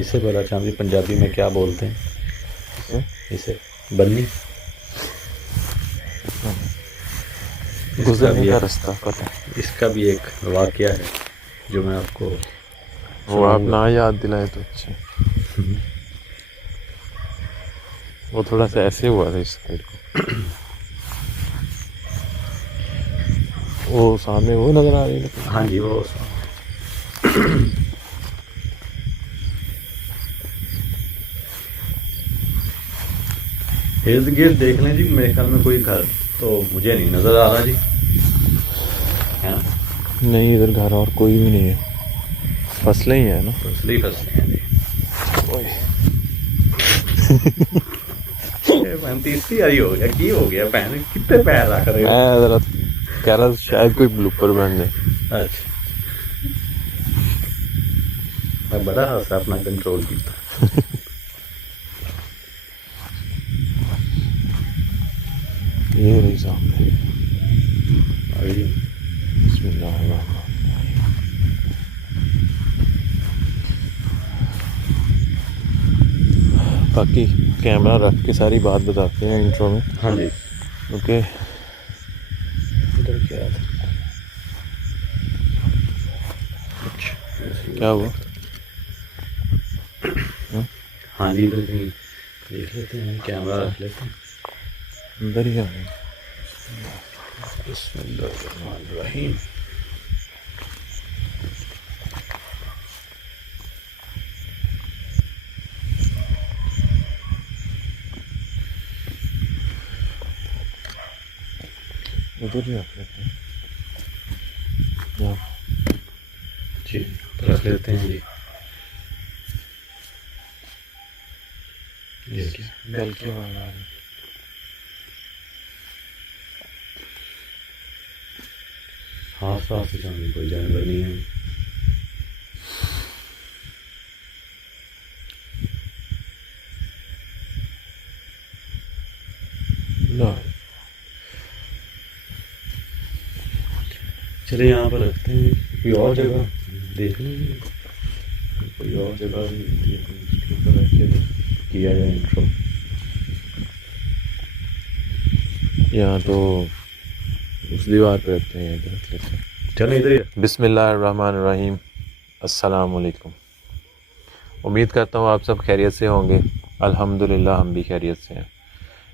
इसे बोला चांदी पंजाबी में क्या बोलते हैं? इसे बन्नी। इसका गुजरने भी का एक रास्ता पता है। इसका भी एक वाकया है जो मैं आपको वो आप सुनाऊंगा। ना याद दिलाए तो अच्छा। वो थोड़ा सा ऐसे हुआ था इस साइड को। वो सामने वो नजर आ रही है हाँ लेकिन। जी, वो इर्द गिर्द देख लें जी, मेरे ख्याल में कोई घर तो मुझे नहीं नजर आ रहा जी, है ना? नहीं, इधर घर और कोई भी नहीं है, फसलें ही है ना। फसली फसले हैं जी। ये भैन तीसरी बारी हो गया, की हो गया भैन, कितने पैर रख रहे हो? मैं जरा कह रहा था शायद कोई ब्लूपर बन जाए। अच्छा, मैं बड़ा हासा अपना कंट्रोल किया। ये रही सामने। अभी बिस्मिल्लाहिर्रहमानिर्रहीम। बाकी कैमरा रख के सारी बात बताते हैं इंट्रो में, हाँ जी, क्योंकि इधर क्या था? अच्छा, क्या हुआ। हाँ जी, इधर कहीं देख लेते हैं, कैमरा रख लेते हैं। अंदर ही आ गए। बिस्मिल्लाहिर्रहमानिर्रहीम। उधर ही रख लेते हैं। यहाँ जी, रख लेते हैं जी। ये क्या? बेल की आवाज आ रही। आस पास से चांदी कोई जानवर नहीं है। ना चलिए यहाँ पर रखते हैं, कोई और जगह देख लेंगे, कोई और जगह भी इसके ऊपर रख के किया जाए इंट्रो। यहाँ तो उस दीवार पे रखते हैं, इधर रख लेते हैं। चलो इधर ही। बिस्मिल्लाहिर्रहमानिर्रहीम। अस्सलाम वालेकुम। उम्मीद करता हूँ आप सब खैरियत से होंगे। अल्हम्दुलिल्लाह हम भी खैरियत से हैं।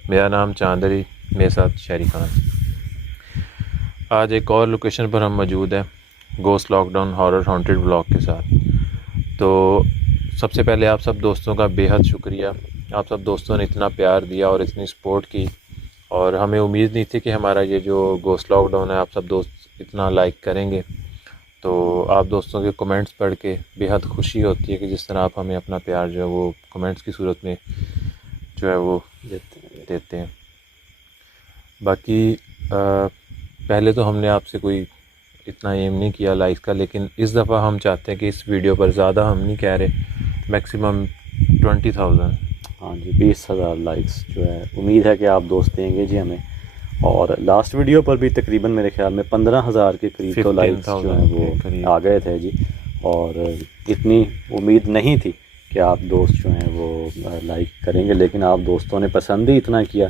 मेरा नाम चांदरी, मेरे साथ शहरी खान। आज एक और लोकेशन पर हम मौजूद हैं, ghost lockdown horror haunted blog के साथ। तो सबसे पहले आप सब दोस्तों का बेहद शुक्रिया। आप सब दोस्तों ने इतना प्यार दिया और इतनी सपोर्ट की, और हमें उम्मीद नहीं थी कि हमारा ये जो गोस्ट लॉकडाउन है आप सब दोस्त इतना लाइक करेंगे। तो आप दोस्तों के कमेंट्स पढ़ के बेहद खुशी होती है कि जिस तरह आप हमें अपना प्यार जो है वो कमेंट्स की सूरत में जो है वो देते हैं। बाकी पहले तो हमने आपसे कोई इतना एम नहीं किया लाइक्स का, लेकिन इस दफ़ा हम चाहते हैं कि इस वीडियो पर ज़्यादा हम नहीं कह रहे, मैक्सिमम 20,000। हाँ जी, 20,000 लाइक्स जो है उम्मीद है कि आप दोस्त देंगे जी हमें। और लास्ट वीडियो पर भी तकरीबन मेरे ख्याल में 15,000 के करीब तो लाइक्स जो हैं वो आ गए थे जी। और इतनी उम्मीद नहीं थी कि आप दोस्त जो हैं वो लाइक करेंगे, लेकिन आप दोस्तों ने पसंद ही इतना किया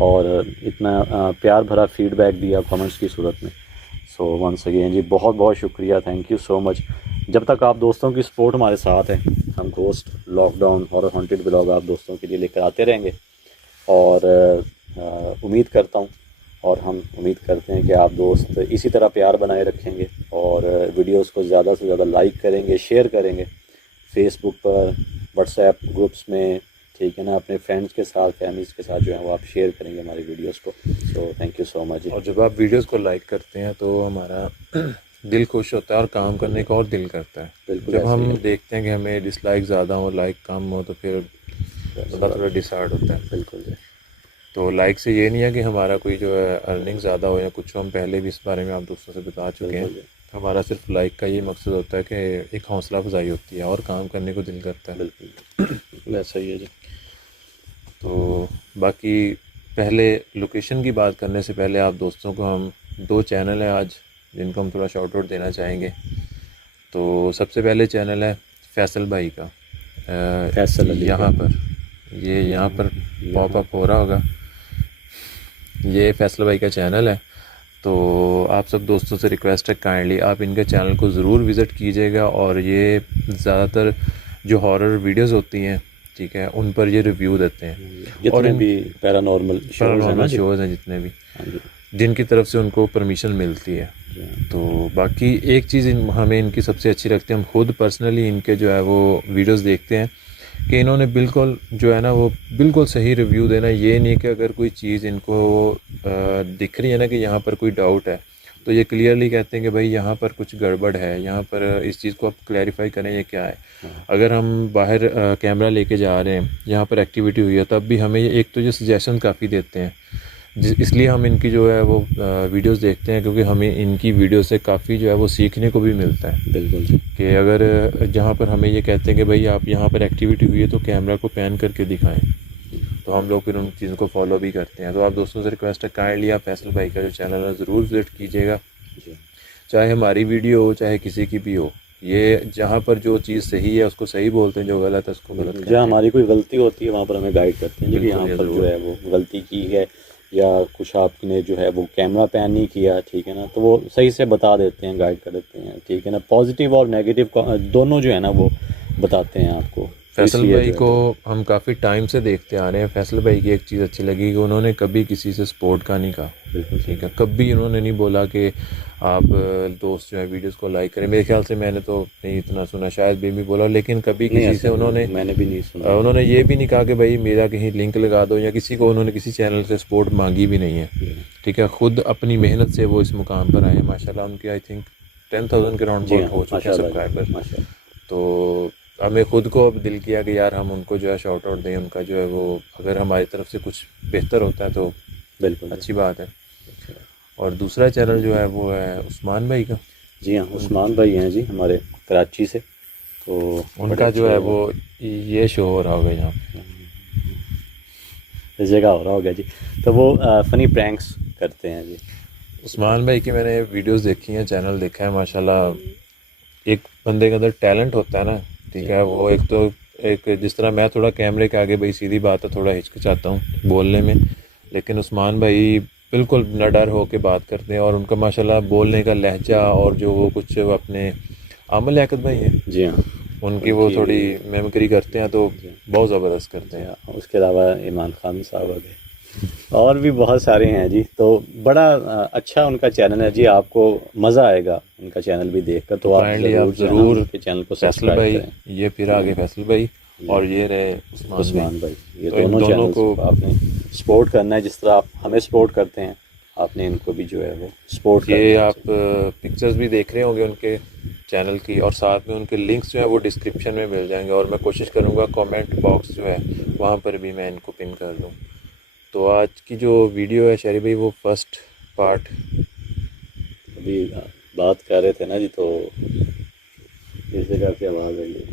और इतना प्यार भरा फीडबैक दिया कमेंट्स की सूरत में। सो वंस अगेन जी, बहुत बहुत शुक्रिया, थैंक यू सो मच। जब तक आप दोस्तों की सपोर्ट हमारे साथ है, हम ghost lockdown horror haunted blog आप दोस्तों के लिए लेकर आते रहेंगे। और उम्मीद करता हूँ और हम उम्मीद करते हैं कि आप दोस्त इसी तरह प्यार बनाए रखेंगे और वीडियोस को ज़्यादा से ज़्यादा लाइक करेंगे, शेयर करेंगे फेसबुक पर, व्हाट्सएप ग्रुप्स में, ठीक है ना, अपने फ्रेंड्स के साथ, फैमिलीज़ के साथ जो है वो आप शेयर करेंगे हमारी वीडियोस को। So thank you so much. और जब आप वीडियोस को लाइक करते हैं तो हमारा दिल खुश होता है और काम करने का और दिल करता है। बिल्कुल, जब हम देखते हैं कि हमें डिसलाइक ज़्यादा हो, लाइक कम हो, तो फिर बंदा थोड़ा डिसहार्ड होता है। बिल्कुल जी। तो लाइक से ये नहीं है कि हमारा कोई जो है अर्निंग ज़्यादा हो या कुछ हो, हम पहले भी इस बारे में आप दोस्तों से बता चुके हैं। हमारा सिर्फ लाइक का ये मकसद होता है कि एक हौसला अफजाई होती है और काम करने को दिल करता है। बिल्कुल ऐसा ही है जी। तो बाकी पहले लोकेशन की बात करने से पहले आप दोस्तों को हम 2 चैनल हैं आज जिनको हम थोड़ा शाउट आउट देना चाहेंगे। तो सबसे पहले चैनल है फैसल भाई का, फैसल अली यहाँ पर, ये यहाँ पर पॉपअप हो रहा होगा, ये फैसल भाई का चैनल है। तो आप सब दोस्तों से रिक्वेस्ट है, काइंडली आप इनके चैनल को ज़रूर विज़िट कीजिएगा। और ये ज़्यादातर जो हॉरर वीडियोस होती हैं, ठीक है, उन पर ये रिव्यू देते हैं। और भी पैरानॉर्मल शोज़ हैं जितने भी, जिनकी तरफ से उनको परमिशन मिलती है। तो बाकी एक चीज़ हमें इनकी सबसे अच्छी लगती है, हम खुद पर्सनली इनके जो है वो वीडियोस देखते हैं कि इन्होंने बिल्कुल जो है ना वो बिल्कुल सही रिव्यू देना। ये नहीं कि अगर कोई चीज़ इनको दिख रही है ना कि यहाँ पर कोई डाउट है, तो ये क्लियरली कहते हैं कि भाई यहाँ पर कुछ गड़बड़ है, यहाँ पर इस चीज़ को आप क्लैरिफाई करें ये क्या है। अगर हम बाहर कैमरा लेके जा रहे हैं, यहाँ पर एक्टिविटी हुई है, तब भी हमें एक तो ये सजेशन काफ़ी देते हैं, इसलिए हम इनकी जो है वो वीडियोस देखते हैं, क्योंकि हमें इनकी वीडियो से काफ़ी जो है वो सीखने को भी मिलता है। बिल्कुल कि अगर जहाँ पर हमें ये कहते हैं कि भाई आप यहाँ पर एक्टिविटी हुई है तो कैमरा को पैन करके दिखाएं, तो हम लोग फिर उन चीज़ों को फॉलो भी करते हैं। तो आप दोस्तों से रिक्वेस्ट है, काइंडली आप फैसल भाई का जो चैनल है ज़रूर विजिट कीजिएगा, चाहे हमारी वीडियो हो चाहे किसी की भी हो। ये जहाँ पर जो चीज़ सही है उसको सही बोलते हैं, जो गलत है उसको गलत। जहाँ हमारी कोई गलती होती है वहाँ पर हमें गाइड करते हैं कि यहाँ पर जो है वो गलती की है, या कुछ आपने जो है वो कैमरा पैन नहीं किया, ठीक है ना, तो वो सही से बता देते हैं, गाइड कर देते हैं, ठीक है ना। पॉजिटिव और नेगेटिव दोनों जो है ना वो बताते हैं आपको। फैसल भाई को हम काफ़ी टाइम से देखते आ रहे हैं। फैसल भाई की एक चीज़ अच्छी लगी कि उन्होंने कभी किसी से सपोर्ट का नहीं कहा, ठीक है, कभी उन्होंने नहीं बोला कि आप दोस्त जो है वीडियोस को लाइक करें। मेरे ख्याल से मैंने तो नहीं इतना सुना, शायद बेबी बोला, लेकिन कभी किसी से मैंने भी नहीं सुना। उन्होंने ये भी नहीं कहा कि भाई मेरा कहीं लिंक लगा दो, या किसी को उन्होंने किसी चैनल से सपोर्ट मांगी भी नहीं है, ठीक है। खुद अपनी मेहनत से वो इस मुकाम पर आए हैं माशाल्लाह। उनके आई थिंक 10,000 के राउंड हो चुके हैं सब्सक्राइबर। तो हमें खुद को अब दिल किया कि यार हम उनको जो है शॉर्ट आउट दें, उनका जो है वो अगर हमारी तरफ से कुछ बेहतर होता है तो बिल्कुल अच्छी बात है। और दूसरा चैनल जो है वो है उस्मान भाई का। जी हाँ, उस्मान भाई हैं जी, हमारे कराची से। तो उनका जो है वो ये शो हो रहा होगा यहाँ इस जगह हो रहा होगा जी। तो वो फ़नी प्रैंक्स करते हैं जी। उस्मान भाई की मैंने वीडियोस देखी हैं, चैनल देखा है माशाल्लाह। एक बंदे के अंदर टैलेंट होता है ना, ठीक है, वो एक तो एक जिस तरह मैं थोड़ा कैमरे के आगे, भाई सीधी बात है, थोड़ा हिचकिचाता हूँ बोलने में, लेकिन उस्मान भाई बिल्कुल न डर हो के बात करते हैं। और उनका माशाल्लाह बोलने का लहजा और जो वो कुछ अपने आमल याकत भाई हैं, जी हाँ, उनकी वो थोड़ी मेमोरी करते हैं तो बहुत ज़बरदस्त करते हैं। उसके अलावा इमरान खान साहब है और भी बहुत सारे हैं जी। तो बड़ा अच्छा उनका चैनल है जी, आपको मज़ा आएगा उनका चैनल भी देखकर। तो आप ज़रूर चैनल को फैसल भाई, ये फिर आगे फैसल भाई और ये रहे उस्मान भाई, ये दोनों को आपने सपोर्ट करना है। जिस तरह आप हमें सपोर्ट करते हैं, आपने इनको भी जो है वो सपोर्ट करना है। ये आप पिक्चर्स भी देख रहे होंगे उनके चैनल की, और साथ में उनके लिंक्स जो है वो डिस्क्रिप्शन में मिल जाएंगे, और मैं कोशिश करूँगा कमेंट बॉक्स जो है वहाँ पर भी मैं इनको पिन कर दूँ। तो आज की जो वीडियो है शहरी भाई, वो फर्स्ट पार्ट अभी बात कर रहे थे ना जी, तो इस जगह की आवाज़ है ये,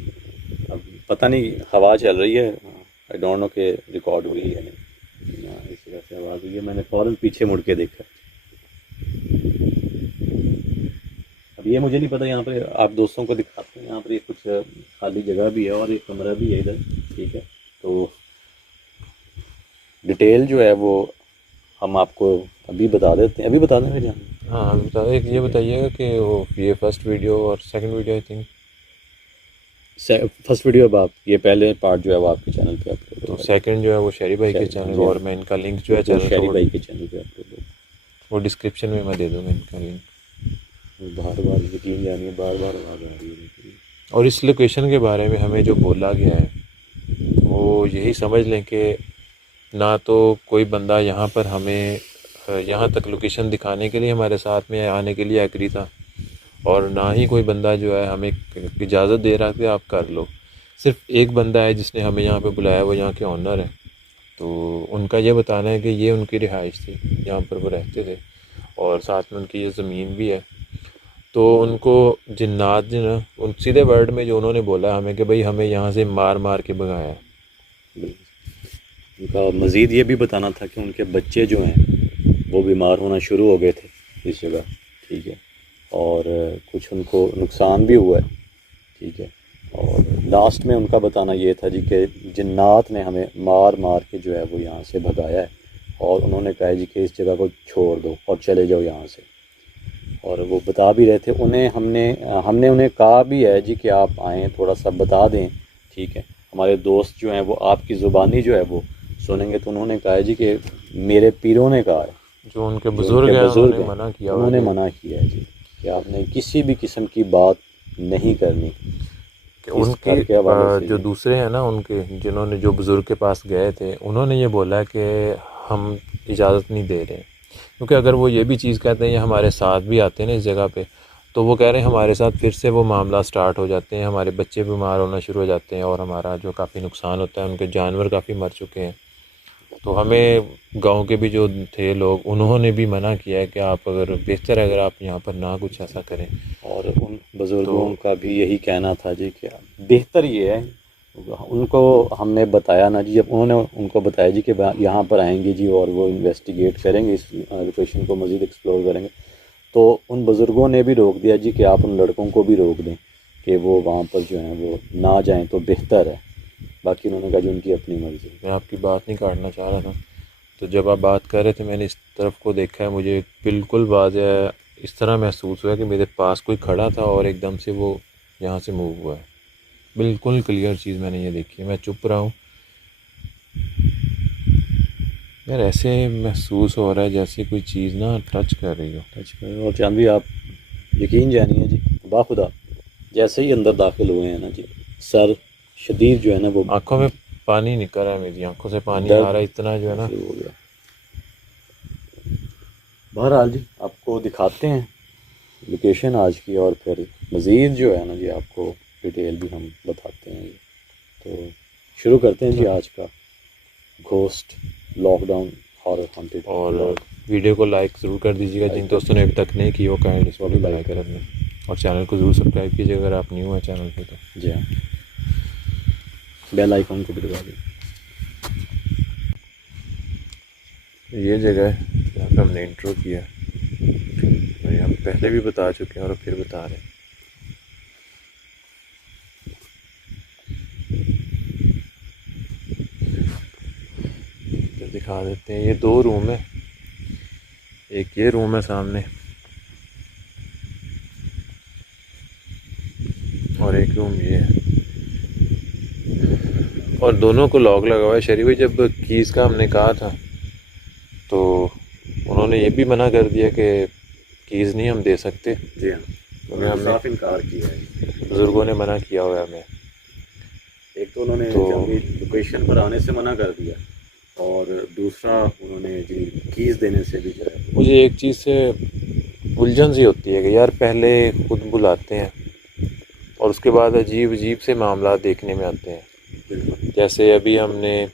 अब पता नहीं हवा चल रही है, आई डोंट नो कि रिकॉर्ड हुई है नहीं, इस जगह से आवाज़ हुई है। मैंने फ़ौरन पीछे मुड़ के देखा। अब ये मुझे नहीं पता, यहाँ पर आप दोस्तों को दिखाते हैं, यहाँ पर ये कुछ खाली जगह भी है और एक कमरा भी है इधर, ठीक है। तो डिटेल जो है वो हम आपको अभी बता देते हैं, अभी बता दें भैया। हाँ बता, एक ये बताइएगा कि वो ये फर्स्ट वीडियो और second video I think first video अब आप ये पहले पार्ट जो है वो आपके चैनल पे अपलोड, तो सेकंड जो है वो शहरी भाई के चैनल, और मैं इनका लिंक जो है चैनल शहरी भाई के चैनल पे अपलोड, वो डिस्क्रिप्शन में मैं दे दूँगा इनका लिंक। बार बार यकीन जानिए, बार बार आवाज़ आ रही है। और इस लोकेशन के बारे में हमें जो बोला गया है वो यही समझ लें कि ना तो कोई बंदा यहाँ पर हमें यहाँ तक लोकेशन दिखाने के लिए हमारे साथ में आने के लिए एग्री था, और ना ही कोई बंदा जो है हमें इजाज़त दे रहा था कि आप कर लो। सिर्फ एक बंदा है जिसने हमें यहाँ पे बुलाया, वो यहाँ के ऑनर है। तो उनका ये बताना है कि ये उनकी रिहाइश थी, यहाँ पर वो रहते थे, और साथ में उनकी ये ज़मीन भी है। तो उनको जिन्नात जो ना, उन सीधे वर्ड में जो उन्होंने बोला हमें कि भाई हमें यहाँ से मार मार के भगाया। उनका मज़ीद ये भी बताना था कि उनके बच्चे जो हैं वो बीमार होना शुरू हो गए थे इस जगह, ठीक है, और कुछ उनको नुकसान भी हुआ है, ठीक है। और लास्ट में उनका बताना ये था जी कि जिन्नात ने हमें मार मार के जो है वो यहाँ से भगाया है, और उन्होंने कहा जी कि इस जगह को छोड़ दो और चले जाओ यहाँ से। और वो बता भी रहे थे, उन्हें हमने उन्हें कहा भी है जी कि आप आएँ, थोड़ा सा बता दें, ठीक है। हमारे दोस्त जो हैं वो आपकी ज़ुबानी जो है वो सुनेंगे। तो उन्होंने कहा है जी कि मेरे पीरों ने कहा है, जो उनके बुज़ुर्ग हैं उन्होंने मना किया, उन्होंने मना किया है जी कि आपने किसी भी किस्म की बात नहीं करनी। उनके जो दूसरे हैं ना, उनके जिन्होंने जो बुज़ुर्ग के पास गए थे, उन्होंने ये बोला कि हम इजाज़त नहीं दे रहे, क्योंकि अगर वो ये भी चीज़ कहते हैं, ये हमारे साथ भी आते हैं ना इस जगह पे, तो वो कह रहे हैं हमारे साथ फिर से वो मामला स्टार्ट हो जाते हैं, हमारे बच्चे बीमार होना शुरू हो जाते हैं और हमारा जो काफ़ी नुकसान होता है, उनके जानवर काफ़ी मर चुके हैं। तो हमें गांव के भी जो थे लोग, उन्होंने भी मना किया है कि आप अगर बेहतर है अगर आप यहाँ पर ना कुछ ऐसा करें। और उन बुज़ुर्गों का भी यही कहना था जी कि बेहतर ये है, उनको हमने बताया ना जी, जब उन्होंने उनको बताया जी कि यहाँ पर आएंगे जी और वो इन्वेस्टिगेट करेंगे, इस लोकेशन को मज़ीद एक्सप्लोर करेंगे, तो उन बुज़ुर्गों ने भी रोक दिया जी कि आप उन लड़कों को भी रोक दें कि वो वहाँ पर जो है वो ना जाएं तो बेहतर है। बाकी उन्होंने कहा जी उनकी अपनी मर्ज़ी। मैं आपकी बात नहीं काटना चाह रहा था, तो जब आप बात कर रहे थे मैंने इस तरफ को देखा है, मुझे बिल्कुल वाज़ेह इस तरह महसूस हुआ कि मेरे पास कोई खड़ा था और एकदम से वो यहाँ से मूव हुआ है। बिल्कुल क्लियर चीज़ मैंने ये देखी है। मैं चुप रहा हूँ यार, ऐसे महसूस हो रहा है जैसे कोई चीज़ ना टच कर रही हो। और चांद भी आप यकीन जानिए जी, बाखुदा जैसे ही अंदर दाखिल हुए हैं ना जी, सर शदीद जो है ना वो, आंखों में पानी निकल रहा है, मेरी आंखों से पानी आ रहा है इतना जो है ना। हो गया। बहरहाल जी आपको दिखाते हैं लोकेशन आज की, और फिर मज़ीद जो है ना जी आपको डिटेल भी हम बताते हैं। तो शुरू करते हैं जी आज का घोस्ट लॉकडाउन हॉरर हॉन्टेड। और वीडियो को लाइक ज़रूर कर दीजिएगा, जिन दोस्तों ने अभी तक नहीं की वो काइंडली इसको भी लाइक कर दें, और चैनल को ज़रूर सब्सक्राइब कीजिए अगर आप न्यू हैं चैनल पे। तो जी हाँ, बेल आइकन को भी दबा दें। ये जगह है जहाँ पे हमने इंट्रो किया, तो हम पहले भी बता चुके हैं और फिर बता रहे हैं। तो दिखा देते हैं, ये 2 रूम है, एक ये रूम है सामने और एक रूम ये है, और दोनों को लॉक लगा हुआ है। शरीफ भाई जब कीज़ का हमने कहा था तो उन्होंने ये भी मना कर दिया कि कीज़ नहीं हम दे सकते। जी हाँ, क्योंकि हमने साफ इनकार किया है, बुज़ुर्गों ने मना किया हुआ है हमें। एक तो उन्होंने लोकेशन पर आने से मना कर दिया, और दूसरा उन्होंने जी कीज़ देने से भी जो है। मुझे एक चीज़ से उलझन सी होती है कि यार पहले खुद बुलाते हैं और उसके बाद अजीब अजीब से मामला देखने में आते हैं। जैसे अभी हमने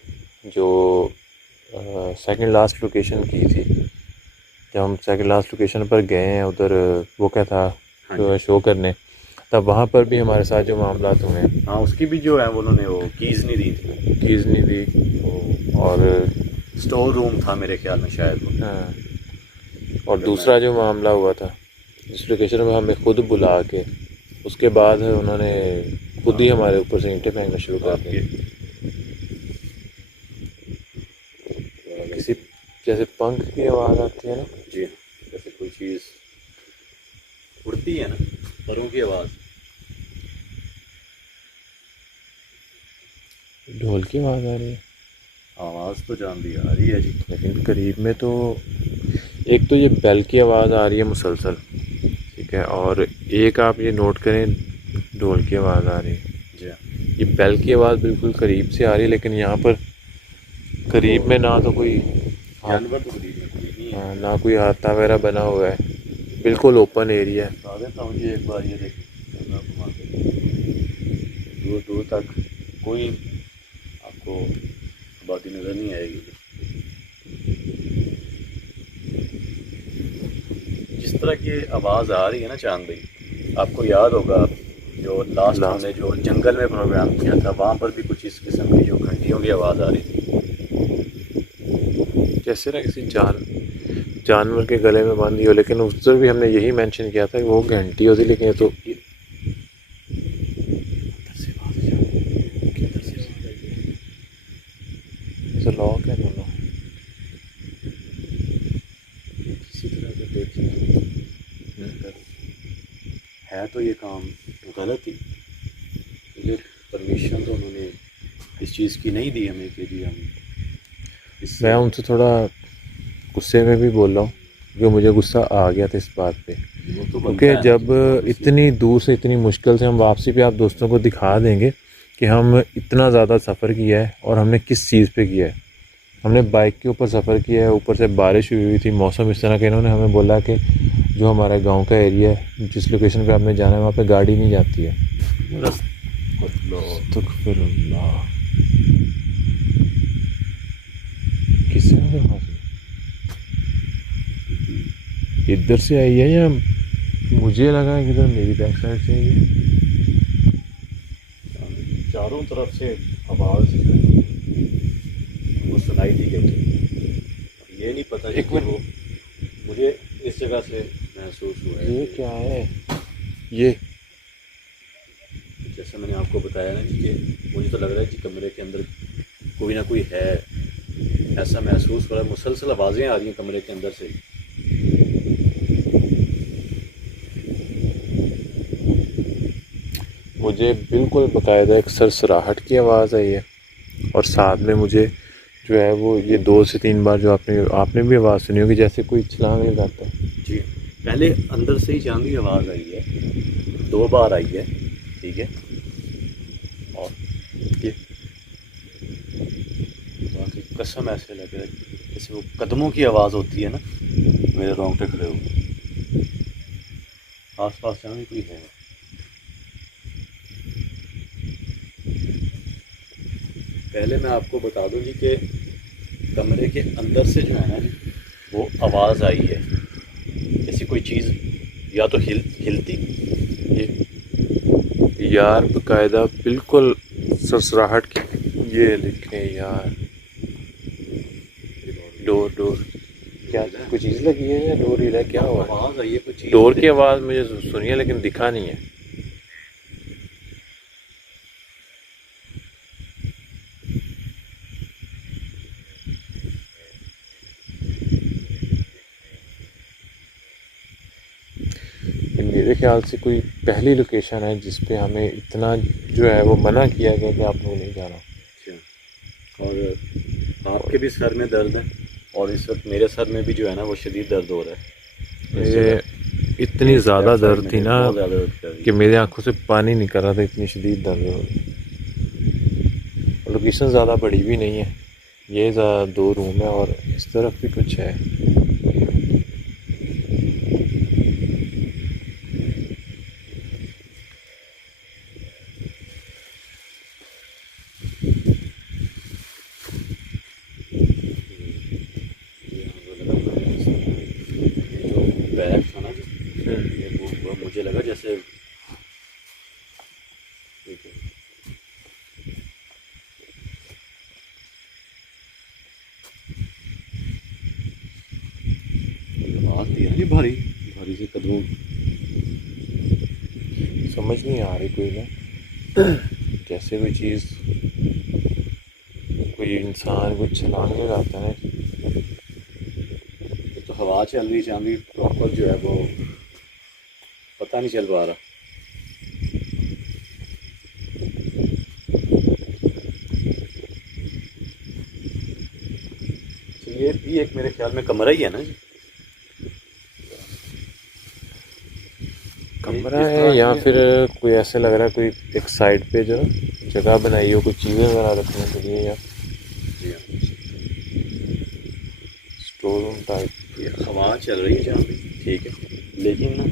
जो सेकंड लास्ट लोकेशन की थी, जब हम सेकंड लास्ट लोकेशन पर गए हैं उधर, वो क्या था शो करने, तब वहाँ पर भी हमारे साथ जो मामला हुए हैं। हाँ, उसकी भी जो है उन्होंने वो कीज़ नहीं दी थी, कीज़ नहीं दी, और स्टोर रूम था मेरे ख्याल में शायद वो। हाँ, और दूसरा जो मामला हुआ था जिस लोकेशन में हमें खुद बुला के उसके बाद उन्होंने खुद ही हमारे ऊपर से ईंटें फेंकना शुरू कर दी। किसी जैसे पंख की आवाज़ आती है ना जी, जैसे कोई चीज़ उड़ती है ना, परों की आवाज़। ढोल की आवाज़ आ रही है, आवाज़ तो जान दी आ रही है जी, लेकिन करीब में तो एक तो ये बेल की आवाज़ आ रही है मुसलसल, ठीक है, और एक आप ये नोट करें ढोल की आवाज़ आ रही है। जी, ये बेल की आवाज़ बिल्कुल करीब से आ रही है, लेकिन यहाँ पर करीब में ना तो कोई जानवर तो करीब में कोई नहीं है, ना कोई हाथा वगैरह बना हुआ है, बिल्कुल ओपन एरिया है। बता देता हूँ जी एक बार, ये देखिए दूर दूर तक कोई आपको आबादी नज़र नहीं आएगी। जिस तरह की आवाज़ आ रही है ना चांद भाई, आपको याद होगा जो लास्ट हमने जो जंगल में प्रोग्राम किया था, वहाँ पर भी कुछ इस किस्म की जो घंटियों की आवाज़ आ रही थी, जैसे ना किसी जानवर के गले में बांधी हो। लेकिन उस पर भी हमने यही मेंशन किया था कि वो घंटी होती, लेकिन ये तो इंटरलॉक है दोनों। किसी तरह से देखिए है तो ये काम गलत ही, मुझे परमिशन तो उन्होंने इस चीज़ की नहीं दी हमें कि जी हम इससे। मैं उनसे थोड़ा गुस्से में भी बोल रहा हूँ क्योंकि मुझे गुस्सा आ गया था इस बात पे, वो तो बनता क्योंकि है ना जब जी, इतनी दूर से इतनी मुश्किल से हम वापसी पे आप दोस्तों को दिखा देंगे कि हम इतना ज़्यादा सफ़र किया है और हमने किस चीज़ पे किया है। हमने बाइक के ऊपर सफ़र किया है, ऊपर से बारिश हुई थी, मौसम इस तरह का, इन्होंने हमें बोला कि जो हमारे गांव का एरिया है, जिस लोकेशन पे आपने जाना है वहाँ पे गाड़ी नहीं जाती है। अस्तगफिरुल्लाह। किससे वहाँ से इधर से आई है या मुझे लगा कि इधर मेरी बैक साइड से आई है। चारों तरफ से आवाज़ जो है वो सुनाई दी गई। ये नहीं पता एक कि वो मुझे इस जगह से महसूस हुआ है। ये क्या है? ये जैसे मैंने आपको बताया ना जी कि मुझे तो लग रहा है कि कमरे के अंदर कोई ना कोई है, ऐसा महसूस हो रहा है। मुसलसल आवाज़ें आ रही हैं कमरे के अंदर से। मुझे बिल्कुल बाकायदा एक सरसराहट की आवाज़ आई है और साथ में मुझे जो है वो ये 2 से 3 बार जो आपने भी आवाज़ सुनी होगी जैसे कोई छलांग लगाता है। जी, पहले अंदर से ही चांदी आवाज़ आई है, 2 बार आई है, ठीक है। और ये बाकी कसम ऐसे लग रहा है जैसे वो कदमों की आवाज़ होती है ना, मेरे रोंगटे खड़े हो गए। आस पास जहाँ भी कोई है। पहले मैं आपको बता दूं जी कि कमरे के अंदर से जो है ना जी वो आवाज़ आई है, जैसे कोई चीज़ या तो हिलती। ये यार बाकायदा बिल्कुल सरसराहट की ये लिखे यार। डोर क्या कोई चीज़ लगी है या डोर हिला है? क्या हुआ? आवाज़ आई है कोई चीज़। डोर की आवाज़ मुझे सुनी है लेकिन दिखा नहीं है। मेरे ख्याल से कोई पहली लोकेशन है जिस पे हमें इतना जो है वो मना किया गया कि आप लोग नहीं जाना। अच्छा, और आपके भी सर में दर्द है और इस वक्त मेरे सर में भी जो है ना वो शदीद दर्द हो रहा है। ये इतनी ज़्यादा दर्द थी ना बहुत ज़्यादा दर्द कर रही कि है। मेरी आंखों से पानी निकल रहा था, इतनी शदीद दर्द हो रही। लोकेशन ज़्यादा बड़ी भी नहीं है, ये 2 रूम है और इस तरफ भी कुछ है। जो बैग था ना ये वो मुझे लगा जैसे आवाज़ दी है भारी भारी से कदमों। समझ नहीं आ रही कोई ना कैसे कोई चीज़, कोई इंसान कुछ छलांग लगाता है। तो हवा चल रही चांदी प्रॉपर जो है वो पता नहीं चल पा रहा। तो ये भी एक मेरे ख्याल में कमरा ही है ना जी। कमरा है या फिर कोई ऐसे लग रहा है कोई एक साइड पे जो जगह बनाई हो कुछ चीज़ें वगैरह रखने के लिए या जी हाँ, स्टोर रूम टाइप। ये हवा चल रही है जहाँ भी, ठीक है, लेकिन ना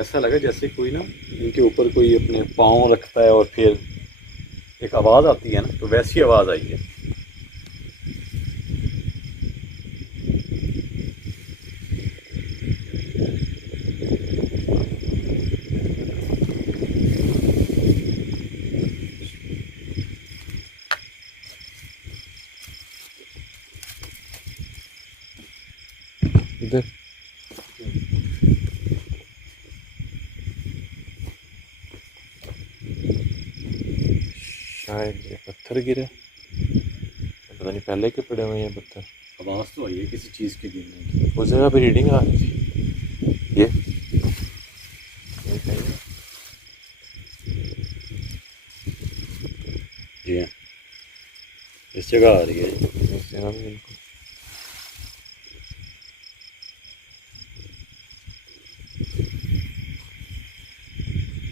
ऐसा लगा जैसे कोई ना इनके ऊपर कोई अपने पाँव रखता है और फिर एक आवाज़ आती है ना, तो वैसी आवाज़ आई है। इधर शायद ये पत्थर गिरा। पता नहीं पहले के पड़े हुए हैं पत्थर। आवाज़ तो आई है किसी चीज़ के गिरने की। उस जगह पे रीडिंग आ रही थी। ये जी हाँ, इस जगह आ रही है। इस जगह पे बिल्कुल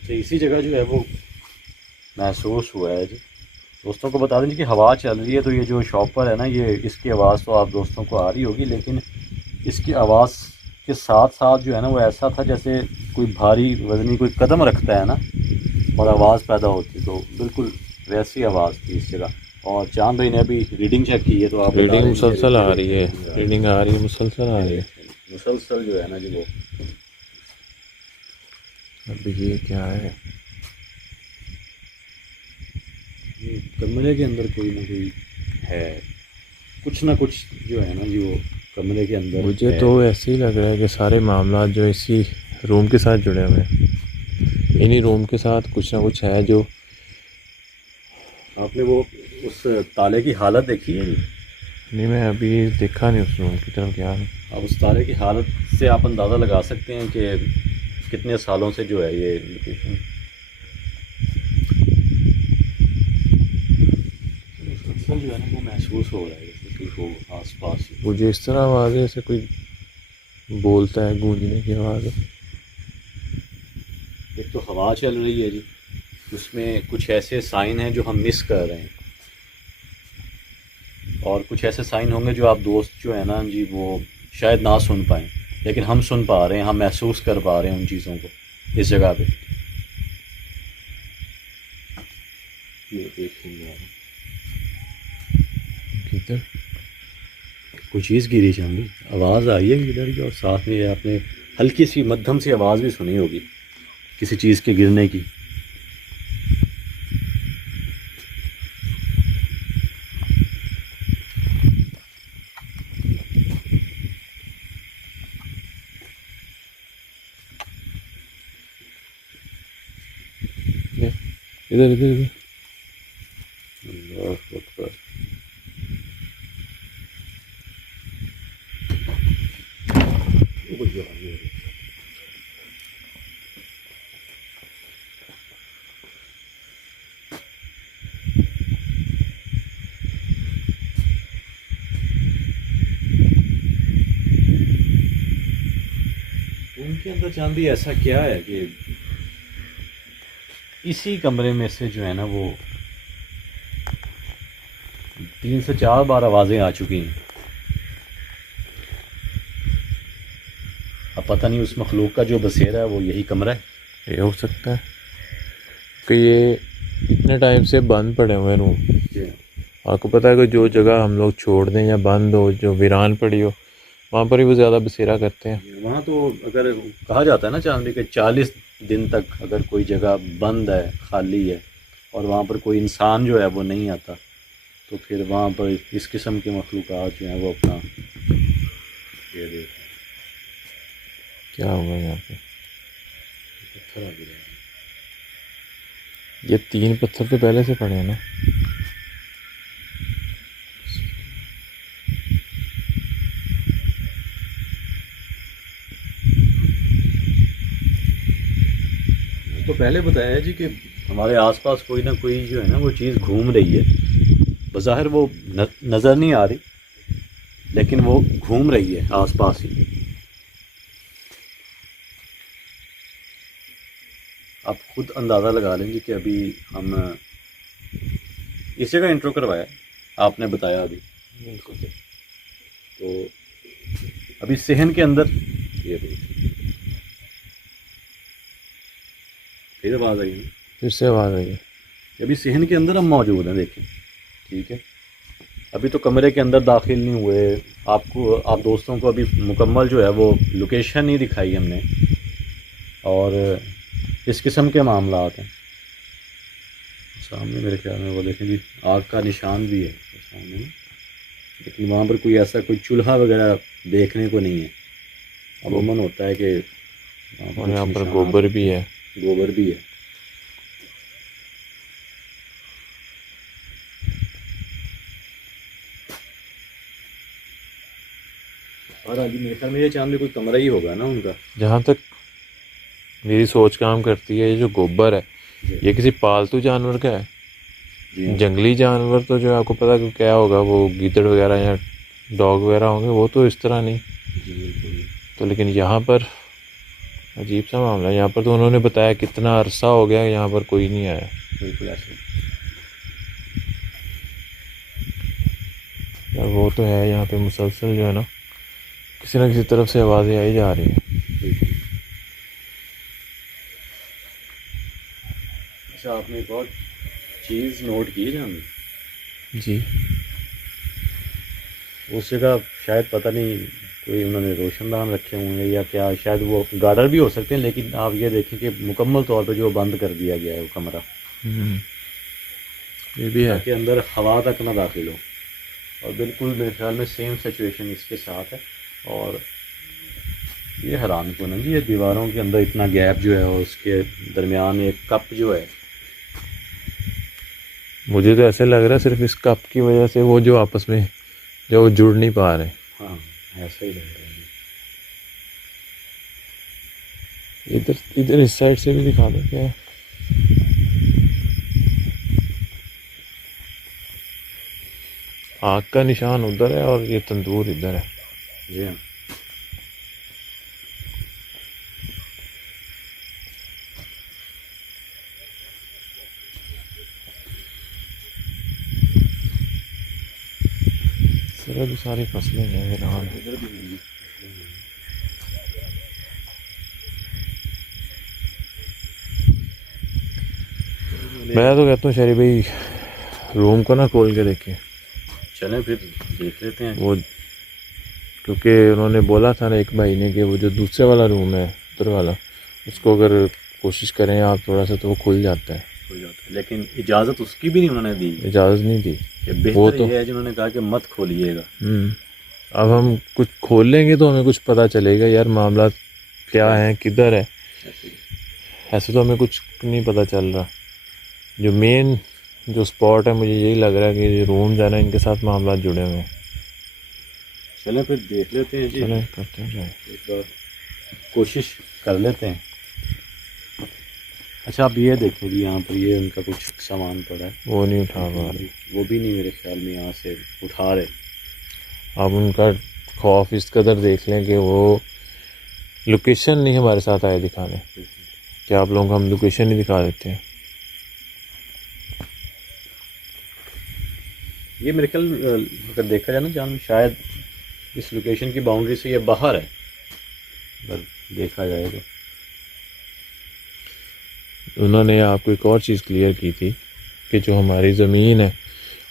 तो इसी जगह जो है वो महसूस हुआ है जी। दोस्तों को बता दें कि हवा चल रही है, तो ये जो शॉपर है ना, ये इसकी आवाज़ तो आप दोस्तों को आ रही होगी, लेकिन इसकी आवाज़ के साथ साथ जो है ना वो ऐसा था जैसे कोई भारी वजनी कोई कदम रखता है ना और आवाज़ पैदा होती, तो बिल्कुल वैसी आवाज़ थी इस जगह। और चांद भाई ने अभी रीडिंग चेक की है, तो आप रीडिंग मुसलसल आ रही है, रीडिंग आ रही है, मुसलसल आ रही है, मुसलसल जो है ना जी वो। अभी ये क्या है? ये कमरे के अंदर कोई ना कोई है, कुछ ना कुछ जो है ना जी वो कमरे के अंदर मुझे है। तो ऐसे ही लग रहा है कि सारे मामला जो इसी रूम के साथ जुड़े हुए हैं, इन्हीं रूम के साथ कुछ ना कुछ है। जो आपने वो उस ताले की हालत देखी है जी? नहीं, मैं अभी देखा नहीं उस रूम की तरफ गया नहीं। अब उस ताले की हालत से आप अंदाज़ा लगा सकते हैं कि कितने सालों से जो है ये लोकेशन जो है ना वो महसूस हो रहा है जैसे कोई हो आस पास। मुझे इस तरह आवाज़ है जैसे कोई बोलता है, गूंजने की आवाज़ है। एक तो हवा चल रही है जी, उसमें कुछ ऐसे साइन हैं जो हम मिस कर रहे हैं, और कुछ ऐसे साइन होंगे जो आप दोस्त जो है ना जी वो शायद ना सुन पाएँ, लेकिन हम सुन पा रहे हैं, हम महसूस कर पा रहे हैं उन चीज़ों को इस जगह पे। ये देखेंगे किधर कोई चीज़ गिरी चांदी, आवाज़ आई है किधर की, और साथ में आपने हल्की सी मध्यम सी आवाज़ भी सुनी होगी किसी चीज़ के गिरने की। इधर इधर इधर। अल्लाह अकबर। उनके अंदर चांदी ऐसा क्या है कि इसी कमरे में से जो है ना वो 3 से 4 बार आवाज़ें आ चुकी हैं। अब पता नहीं उस मखलूक का जो बसेरा है वो यही कमरा है। ये हो सकता है कि ये इतने टाइम से बंद पड़े हुए रूम। आपको पता है कि जो जगह हम लोग छोड़ दें या बंद हो, जो वीरान पड़ी हो, वहाँ पर ही वो ज़्यादा बसेरा करते हैं। वहाँ तो अगर कहा जाता है ना चांदी के 40 दिन तक अगर कोई जगह बंद है, खाली है, और वहाँ पर कोई इंसान जो है वो नहीं आता, तो फिर वहाँ पर इस किस्म के मखलूक़ात जो हैं वो अपना ये देते हैं। क्या हुआ यहाँ पे? पत्थर आ गया। ये 3 पत्थर तो पहले से पड़े हैं ना। तो पहले बताया जी कि हमारे आसपास कोई ना कोई जो है ना वो चीज़ घूम रही है, बज़ाहिर वो नज़र नहीं आ रही, लेकिन वो घूम रही है आसपास ही। आप खुद अंदाज़ा लगा लेंगे कि अभी हम इस जगह इंट्रो करवाया, आपने बताया अभी बिल्कुल। तो अभी सहन के अंदर ये फिर आवाज़ आई है, फिर से आवाज़ आई है। अभी सहन के अंदर हम मौजूद हैं, देखें ठीक है। अभी तो कमरे के अंदर दाखिल नहीं हुए, आपको आप दोस्तों को अभी मुकम्मल जो है वो लोकेशन नहीं दिखाई हमने, और इस किस्म के मामलात हैं। सामने मेरे ख्याल में वो देखें जी आग का निशान भी है सामने में, लेकिन वहाँ पर कोई ऐसा कोई चूल्हा वगैरह देखने को नहीं है। अमूमन होता है कि और यहाँ पर गोबर भी है, गोबर भी है। और अभी मेरे ख्याल में ये चांद में कोई कमरा ही होगा ना उनका। जहाँ तक मेरी सोच काम करती है, ये जो गोबर है ये किसी पालतू जानवर का है। जी जंगली जानवर तो जो आपको पता कि क्या होगा, वो गीदड़ वगैरह या डॉग वगैरह होंगे, वो तो इस तरह नहीं। जी बिल्कुल। तो लेकिन यहाँ पर अजीब सा मामला है। यहाँ पर तो उन्होंने बताया कितना अरसा हो गया यहाँ पर कोई नहीं आया। बिल्कुल ऐसे। यार वो तो है, यहाँ पे मुसलसल जो है ना किसी तरफ से आवाज़ें आई जा रही हैं। अच्छा, आपने एक और चीज़ नोट की जान जी, उस जगह शायद पता नहीं कोई उन्होंने रोशनदान रखे होंगे या क्या, शायद वो गार्डर भी हो सकते हैं, लेकिन आप ये देखें कि मुकम्मल तौर पर जो बंद कर दिया गया है वो कमरा, ये भी है ताकि अंदर हवा तक ना दाखिल हो। और बिल्कुल मेरे ख्याल में सेम सिचुएशन इसके साथ है। और ये हैरान कौन है जी, ये दीवारों के अंदर इतना गैप जो है और उसके दरमियान एक कप जो है। मुझे तो ऐसे लग रहा है सिर्फ इस कप की वजह से वो जो आपस में जो जुड़ नहीं पा रहे। हाँ ऐसा ही लग रहा है। इधर इधर इस साइड से भी दिखा दो क्या है। आग का निशान उधर है और ये तंदूर इधर है। जी हाँ। इधर भी सारी फसलें हैं फिलहाल। इधर भी मैं तो कहता हूँ शरीफ भाई रूम को ना खोल के देखें। चलें फिर देख लेते हैं वो क्योंकि उन्होंने बोला था ना एक भाई ने कि वो जो दूसरे वाला रूम है उधर वाला, उसको अगर कोशिश करें आप थोड़ा सा तो वो खुल जाता है। लेकिन इजाज़त उसकी भी नहीं उन्होंने दी। इजाज़त नहीं दी। वो तो ये है जिन्होंने कहा कि मत खोलिएगा। अब हम कुछ खोल लेंगे तो हमें कुछ पता चलेगा यार मामला क्या है, किधर है। ऐसे तो हमें कुछ नहीं पता चल रहा। जो मेन जो स्पॉट है मुझे यही लग रहा है कि रूम्स है ना इनके साथ मामला जुड़े हुए हैं। चलें फिर देख लेते हैं जी। चलें करते हैं एक बार कोशिश कर लेते हैं। अच्छा आप ये देखें जी, यहाँ पर ये उनका कुछ सामान पड़ा है, वो नहीं उठा पा रहे। वो भी नहीं मेरे ख्याल में यहाँ से उठा रहे। आप उनका खौफ इस कदर देख लें कि वो लोकेशन नहीं हमारे साथ आए दिखाने। क्या आप लोगों को हम लोकेशन नहीं दिखा देते हैं? ये मेरे ख्याल अगर देखा जाए ना जान, शायद इस लोकेशन की बाउंड्री से ये बाहर है अगर देखा जाए तो। उन्होंने आपको एक और चीज़ क्लियर की थी कि जो हमारी ज़मीन है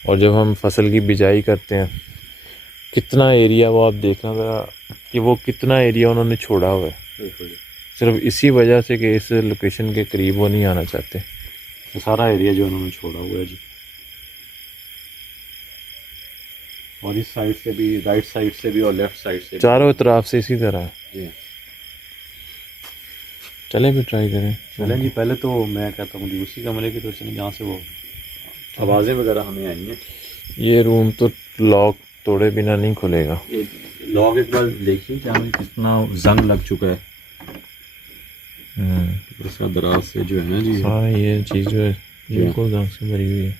और जब हम फसल की बिजाई करते हैं कितना एरिया, वो आप देखना ज़रा कि वो कितना एरिया उन्होंने छोड़ा हुआ है सिर्फ इसी वजह से कि इस लोकेशन के करीब वो नहीं आना चाहते। तो सारा एरिया जो उन्होंने छोड़ा हुआ है जी। और इस साइड से भी, राइट साइड से भी और लेफ्ट साइड से, चारों तरफ से इसी तरह है जी। चलें भी ट्राई करें। चलें जी। पहले तो मैं कहता हूँ जी उसी कमरे की तो चलें जहाँ से वो आवाज़ें वगैरह हमें आई हैं। ये रूम तो लॉक तोड़े बिना नहीं खुलेगा। लॉक एक बार देखिए जहाँ कितना जंग लग चुका है इसका दराज से जो है ना जी। सारा ये चीज़ जो है बिल्कुल जंग से भरी हुई है।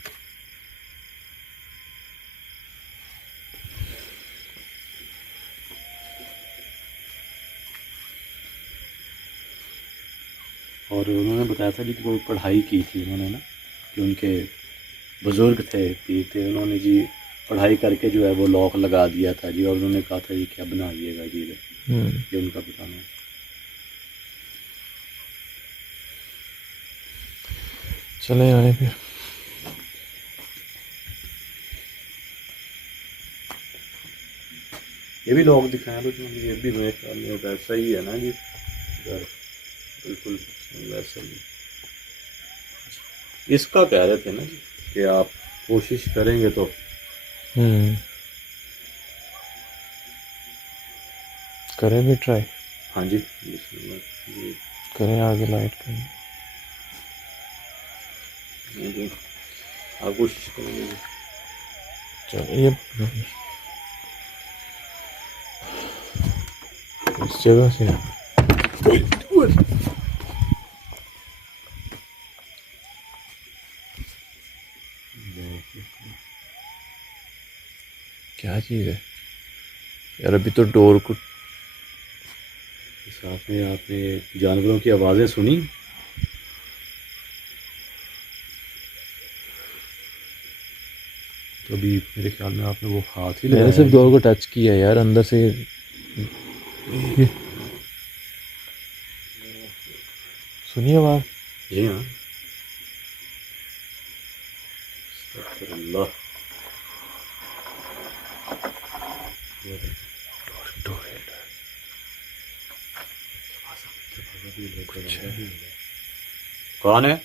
और उन्होंने बताया था जी कि कोई पढ़ाई की थी उन्होंने ना, कि उनके बुज़ुर्ग थे, पीर थे, उन्होंने जी पढ़ाई करके जो है वो लॉक लगा दिया था जी। और उन्होंने कहा था जी क्या बना दिएगा जी, ये उनका बताना है। चले आए फिर। ये भी लॉक दिखाएं तो ये भी मेरे ख्याल में वैसा ही है ना जी, बिल्कुल वैसा ही। इसका कह रहे थे ना जी कि आप कोशिश करेंगे तो करें भी ट्राई। हाँ जी करें, आगे लाइट करें। आप कोशिश करेंगे। चलिए इस जगह से क्या चीज़ है यार? अभी तो डोर को साथ में आपने जानवरों की आवाज़ें सुनी? तो अभी मेरे ख्याल में आपने वो हाथ ही लगाया। मैंने सिर्फ डोर को टच किया यार, अंदर से सुनिए आवाज़। जी हाँ। अल्लाह, कौन है?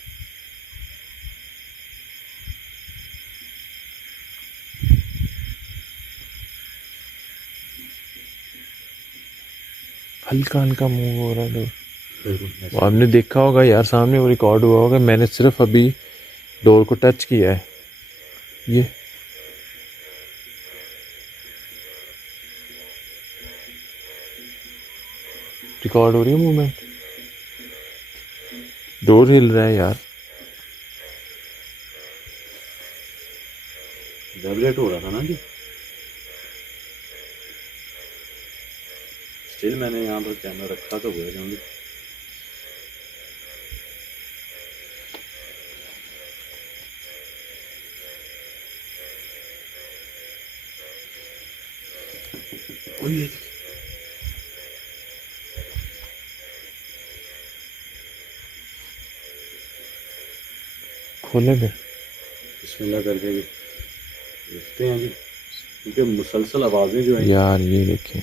हल्का हल्का मूव हो रहा है डोर। बिल्कुल वो आपने देखा होगा यार, सामने वो रिकॉर्ड हुआ होगा। मैंने सिर्फ अभी डोर को टच किया है। ये रिकॉर्ड हो रही है मूवमेंट, डोर हिल रहा है यार। वाइब्रेट हो रहा था ना जी। स्टिल मैंने यहाँ पर कैमरा रखा तो हुआ जाऊंगी। खोले फिर बिस्मिल्लाह करके जी देखते हैं जी, क्योंकि मुसलसल आवाज़ें जो हैं यार। ये देखें,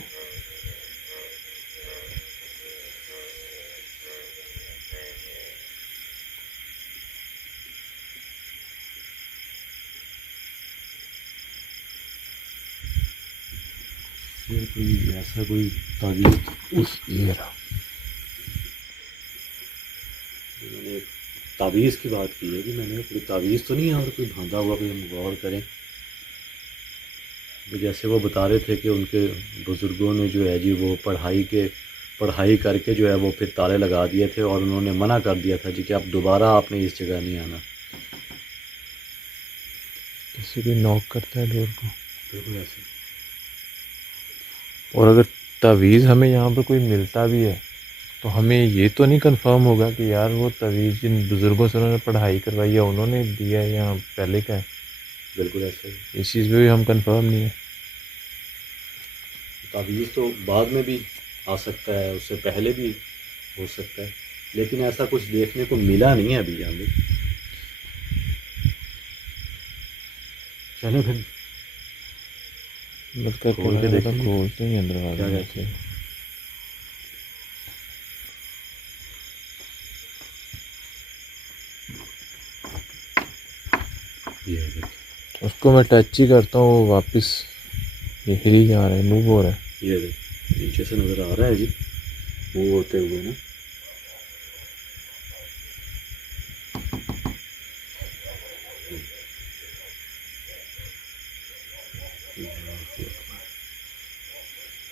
फिर कोई ऐसा कोई तावीज़। ये रहा। मैंने एक तावीज़ की बात की है कि मैंने कोई तावीज़ तो नहीं है और कोई बांधा हुआ, कोई हम गौर करें। तो जैसे वो बता रहे थे कि उनके बुज़ुर्गों ने जो है जी वो पढ़ाई करके जो है वो फिर ताले लगा दिए थे और उन्होंने मना कर दिया था जी कि अब दोबारा आपने इस जगह नहीं आना। जैसे कोई नॉक करता है डोर को। बिल्कुल ऐसे। और अगर तावीज़ हमें यहाँ पर कोई मिलता भी है तो हमें ये तो नहीं कंफर्म होगा कि यार वो तावीज़ जिन बुज़ुर्गों से उन्होंने पढ़ाई करवाई है उन्होंने दिया है या पहले का है। बिल्कुल ऐसे ही। इस चीज़ पे भी हम कंफर्म नहीं है। तावीज़ तो बाद में भी आ सकता है, उससे पहले भी हो सकता है, लेकिन ऐसा कुछ देखने को मिला नहीं है अभी यहाँ पे। चलो फिर मत कर खोल के देखेंगे। खोलते ही अंदर आ क्या गए कहते थे। हैं? ये देख, उसको मैं टच ही करता हूँ वो वापस ये हिल जा रहा है, मूव हो रहा है। ये देख, नीचे से नज़र आ रहा है जी वो होते हुए ना।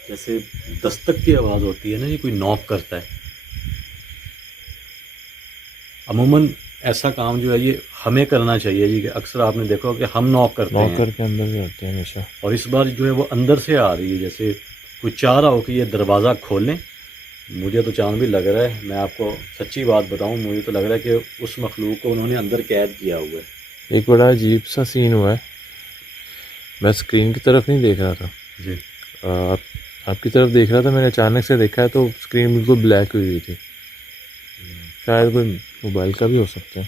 जैसे दस्तक की आवाज़ होती है ना जी, कोई नॉक करता है। अमूमन ऐसा काम जो है ये हमें करना चाहिए जी, कि अक्सर आपने देखा हो कि हम नॉक करते नॉक हैं करके अंदर जाते हैं हमेशा। और इस बार जो है वो अंदर से आ रही है, जैसे कोई चाह रहा हो कि ये दरवाज़ा खोलें। मुझे तो चांद भी लग रहा है, मैं आपको सच्ची बात बताऊं, मुझे तो लग रहा है कि उस मखलूक को उन्होंने अंदर कैद किया हुआ है। एक बड़ा अजीब सा सीन हुआ है। मैं स्क्रीन की तरफ नहीं देख रहा था जी। आपकी तरफ देख रहा था। मैंने अचानक से देखा है तो स्क्रीन बिल्कुल ब्लैक हुई थी। शायद कोई मोबाइल का भी हो सकता है,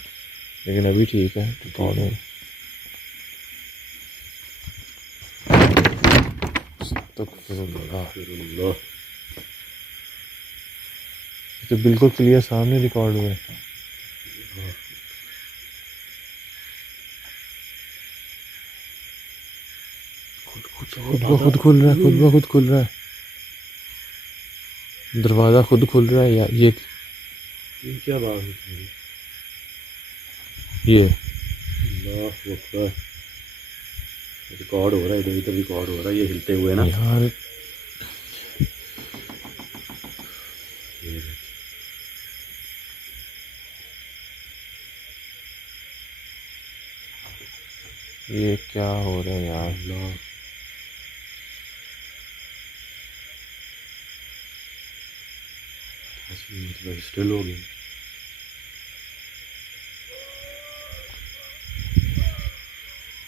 लेकिन अभी ठीक है, रिकॉर्ड है। तो बिल्कुल क्लियर सामने रिकॉर्ड हुआ है। खुद खुल रहा है, खुद ब खुद खुल रहा है। दरवाज़ा खुद खुल रहा है यार। ये क्या बात है? ये रिकॉर्ड हो रहा है, इधर उधर रिकॉर्ड हो रहा है, ये हिलते हुए ना यार। ये क्या हो रहा है यार? मतलब स्टिल हो गई।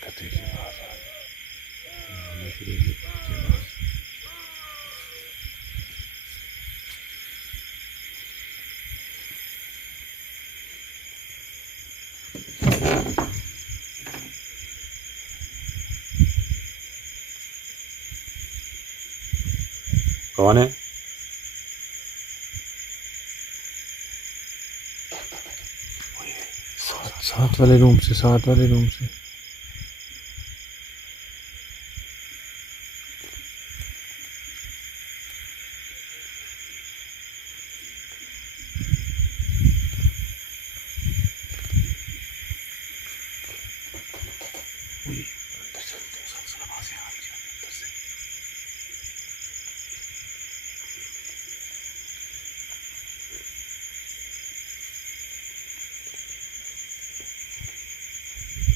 कते की आवाज आ रही है। कौन है? साथ वाले रूम से, साथ वाले रूम से।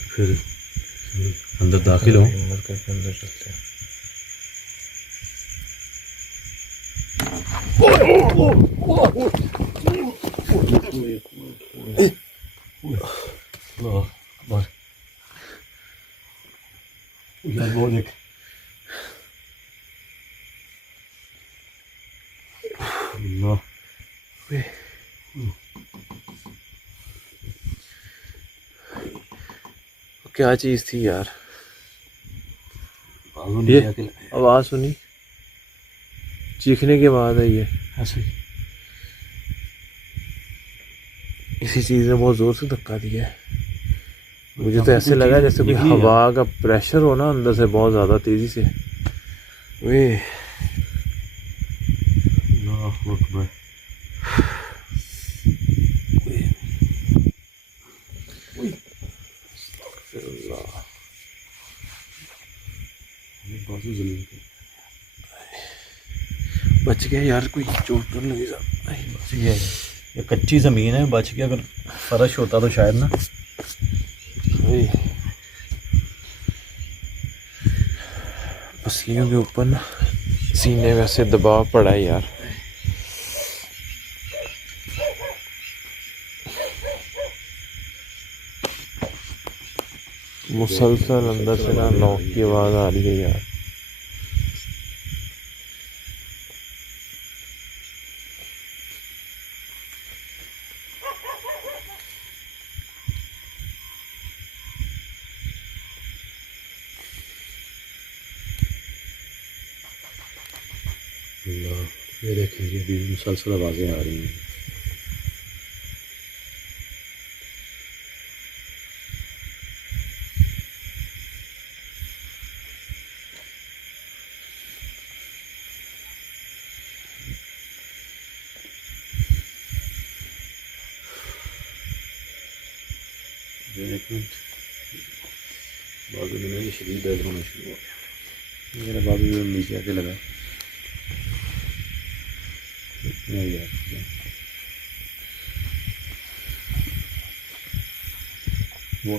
फिर अंदर दाखिल हो। अंदर करके अंदर चलते हैं। वो देख, क्या चीज थी यार? ये ये आवाज सुनी, चीखने की आवाज है ये। ऐसे किसी चीज ने बहुत जोर से धक्का दिया है। मुझे तो ऐसे लगा जैसे कोई हवा का प्रेशर हो ना अंदर से, बहुत ज्यादा तेजी से। वे अल्लाहु अकबर। बाजू जल गई। बच गया यार, कोई चोट तो नहीं लगी? बच गया। ये कच्ची ज़मीन है, बच गया। अगर फर्श होता तो शायद ना। पसलियों के ऊपर ना सीने में से दबाव पड़ा है यार। मुसलसल अंदर से ना नॉक की आवाज आ रही है यार। ये देखें, ये भी मुसलसल आवाज़ें आ रही हैं। एक मिनट, बाजू में मेरी शदीद दर्द होना शुरू हो गया। मेरा बाजू ये नीचे आके लगा। नहीं यार, वो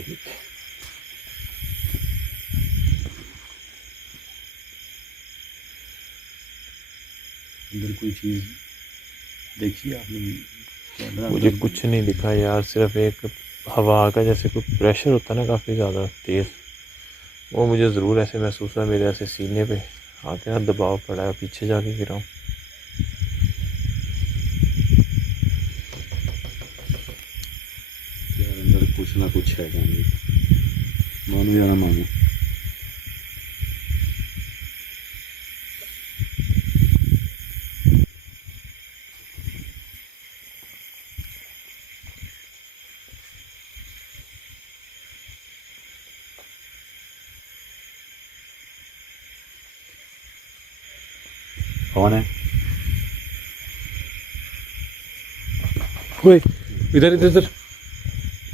अंदर कोई चीज़ देखी आपने? मुझे कुछ नहीं दिखा यार, सिर्फ एक हवा का जैसे कोई प्रेशर होता है ना काफ़ी ज़्यादा तेज़, वो मुझे ज़रूर ऐसे महसूस हुआ। मेरे ऐसे सीने पे आके ना दबाव पड़ा है, पीछे जाके गिरा हूँ। अंदर कुछ ना कुछ है। मानो या ना मानो, कौन है? ओए इधर इधर इधर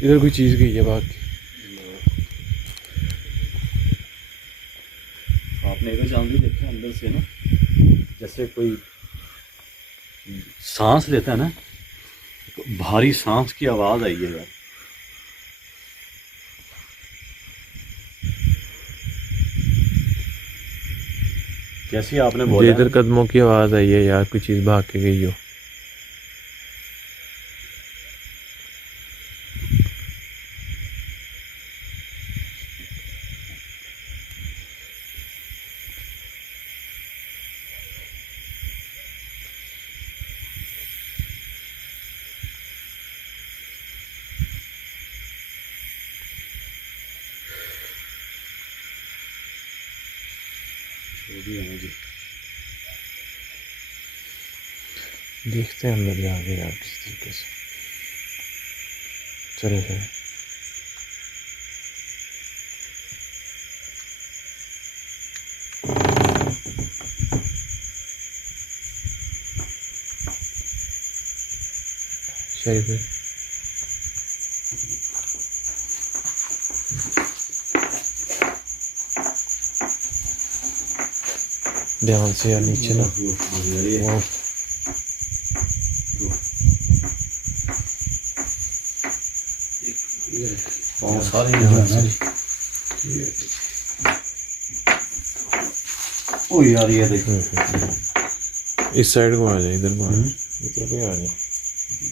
इधर कोई चीज़ गई है भाग के। आपने इधर जान भी देखा अंदर से ना, जैसे कोई सांस लेता है ना, भारी सांस की आवाज़ आई है यार। जैसे ही आपने मुझे बोला इधर कदमों की आवाज़ आई है यार, कोई चीज़ भाग के गई हो। जो भी है जी, देखते हैं अंदर जाके यार किस तरीके से। चलो फिर शरीफ ध्यान से यार नीचे ना। वो सारी ओ यार ये देखो इस साइड को आ जाए, इधर को आ जाए, इधर को आ जाए।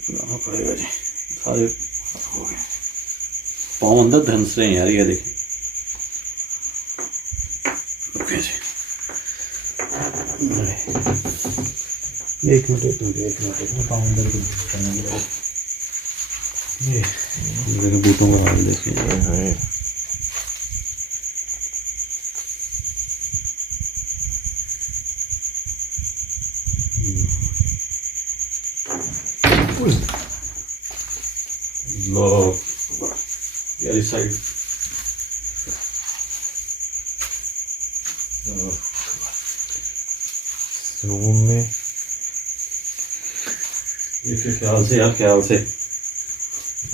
पुराना पड़ेगा जी, सारे हो गए, पाँव अंदर धंस रहे हैं यार, ये देखिए। ओके जी, एक मिनट पाँव अंदर को ये मेरे बूटों का हाल देखिए। लो यार इस साइड रूम में ये ख्याल से यार, ख्याल से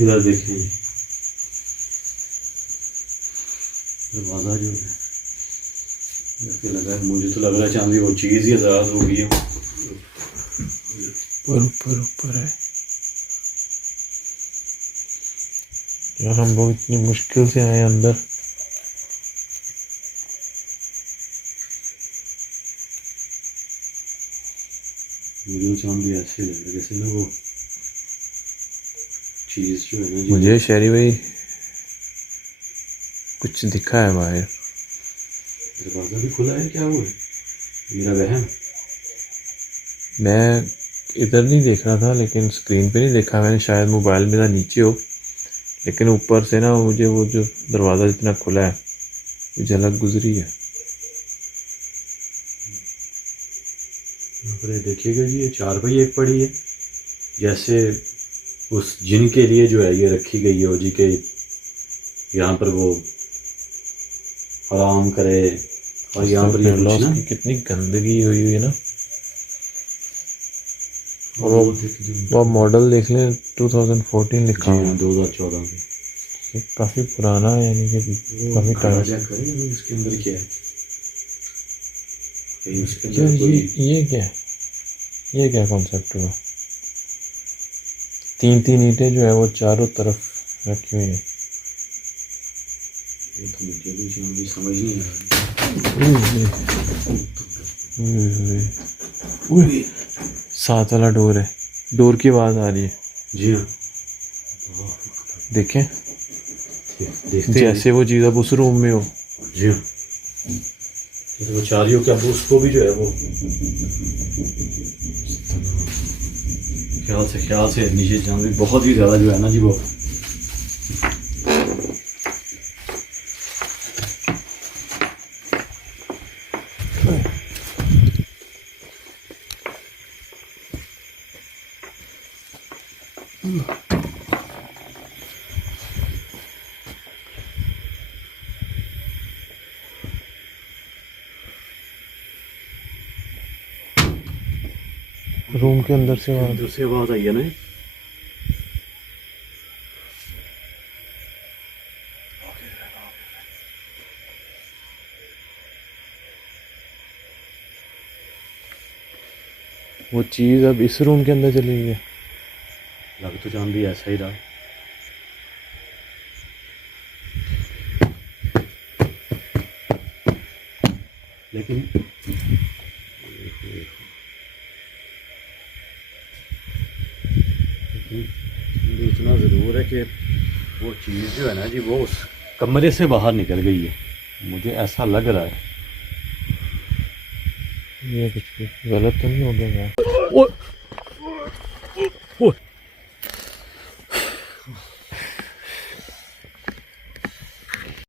इधर देखिए दरवाजा जो है ऐसे लगा है, मुझे तो लग रहा है चांदी वो चीज़ ही आज़ाद हो गई है। ऊपर ऊपर है यार, हम लोग इतनी मुश्किल से आए अंदर। मुझे तो चांदी ऐसे लग रहा है जैसे ना वो चीज़ जो है ना जी, मुझे शहरी भाई कुछ दिखा है बाहर। दरवाजा भी खुला है, क्या हुआ है मेरा बहन? मैं इधर नहीं देख रहा था, लेकिन स्क्रीन पे नहीं देखा मैंने, शायद मोबाइल मेरा नीचे हो, लेकिन ऊपर से ना मुझे वो जो दरवाज़ा जितना खुला है वो झलक गुजरी है। यहाँ पर देखिएगा जी, ये चारपाई एक पड़ी है, जैसे उस जिन के लिए जो है ये रखी गई है, वो जी के यहाँ पर वो आराम करे। और यहाँ पर ये कुछ ना कितनी गंदगी हुई हुई है ना। और वो मॉडल देख लें 2014 लिखा हुआ है, 2014 में, ये काफ़ी पुराना है, यानी कि काफ़ी टाइम। चेक करें इसके अंदर क्या है, कहीं इसके यार अंदर कोई ये क्या है, ये क्या कॉन्सेप्ट हुआ? तीन तीन ईंटें जो है वो चारों तरफ रखी हुई है। ये तो मुझे समझ नहीं आ रही। साथ वाला डोर है, डोर की आवाज़ आ रही है जी हाँ, देखें देखते जैसे वो चीज़ अब उस रूम में हो। जी हाँ, जैसे वो चाह रही हो कि अब उसको भी जो है वो ख्याल से नीचे जाने बहुत ही ज़्यादा जो है ना जी वो रूम के अंदर से आवाज़ आई है ना। वो चीज़ अब इस रूम के अंदर चली गई है। लग तो चांदी ऐसा ही रहा, लेकिन कि वो चीज़ जो है ना जी वो उस कमरे से बाहर निकल गई है, मुझे ऐसा लग रहा है। ये कुछ गलत तो नहीं हो गया यार?